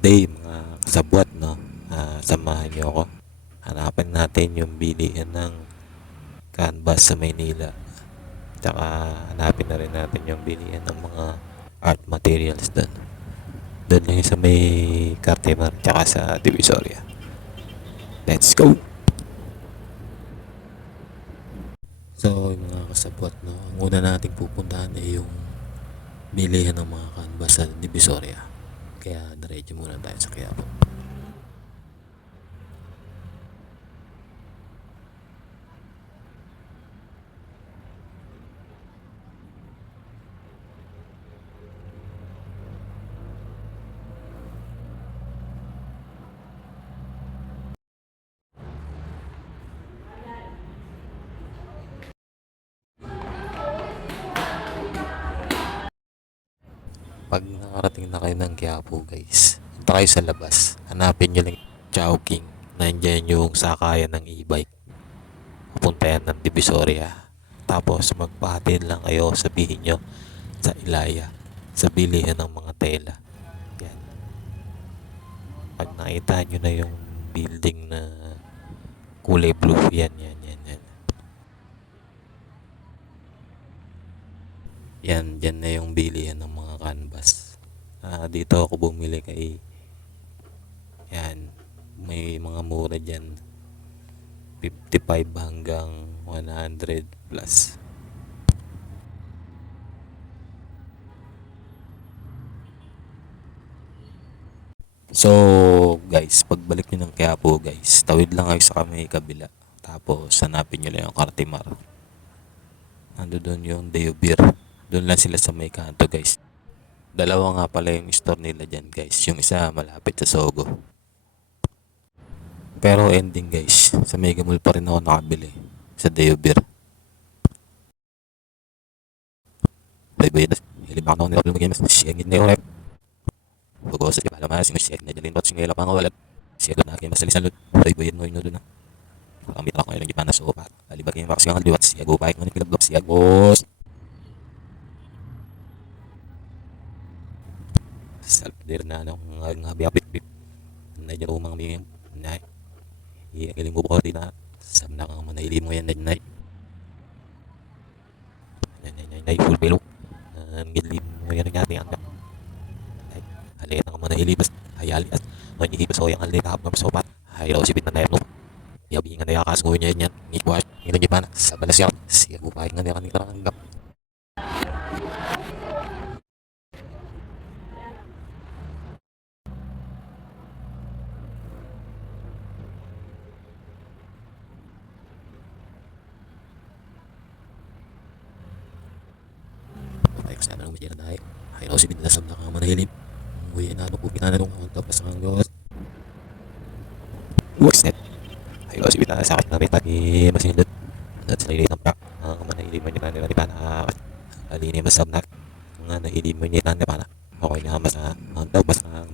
day mga kasabwat no? Ah, samahan niyo ako. Hanapin natin yung bilihan ng canvas sa Maynila. Tsaka hanapin na rin natin yung bilihan ng mga art materials doon doon lang sa may Cartimar tsaka sa Divisoria. Let's go! So yung mga kasabwat no? Ang una nating pupuntahan ay yung bilihan ng mga canvas sa Divisoria kaya diretso muna tayo sa Quiapo pag nakarating na kayo ng Quiapo guys punta kayo sa labas. Hanapin nyo lang Chowking nandyan yung sakayan ng e-bike. Papunta yan ng Divisoria. Tapos magpahatid lang kayo sabihin nyo sa Ilaya sa bilihan ng mga tela. Yan. Pag nakita nyo na yung building na kulay blue yan yan yan yan. Yan dyan na yung bilihan ng mga canvas Ah, dito ako bumili kay yan may mga mura dyan 55 hanggang 100 plus So, guys, pagbalik nyo ng Quiapo, guys, tawid lang kayo sa kamay kabila. Tapos, hanapin nyo lang yung Cartimar. Ando doon yung Deo Beer. Doon lang sila sa may kanto, guys. Dalawa nga pala yung store nila dyan, guys. Yung isa malapit sa Sogo. Pero ending, guys, sa Mega Mall pa rin ako nakabili. Sa Deo Beer. Bye-bye na. Hilibak na ako nila lumagyan mas siyangin na yung rep. Bugo sa ibala mas yung siyang na dyan rin singela pa nga walat. Siya doon aking masalisan lut. Bye-bye no yun na. Kamit ako ngayon yung na sa upat. Alibag yung makas yung liwat. Siya go pa yung kilablok siya boss. Salpadir na ano nga habi apit bit. Na dyan umang may na. Iya kiling mo di na. Sam na kang manahili mo yan na na. Nay nay nay nay full pelo. Ang gilim mo yan nga tiyan. Ay, halit ang manahili bas. Hayali at manihibas ko yung halit kapag sopat. Hayro si bit na no. Yabi nga na yakas ko niya yan. Ikwas. Ngilang gipan. Sa balas yan. Siya gupay nga niya kanita ang gap. Ay, kasi ano naman yan na ay. Hayro si bit na sa mga manahili. Uy, na ano po pinananong ang tapos ang Diyos. What's that? Ay, kasi bita sa akin na may pati masindot. At sa ilay ng pak. Ang manahili mo niya na nila na alini masab na. Nga nahili mo niya na para. Okay na mas na ang daw mas ang.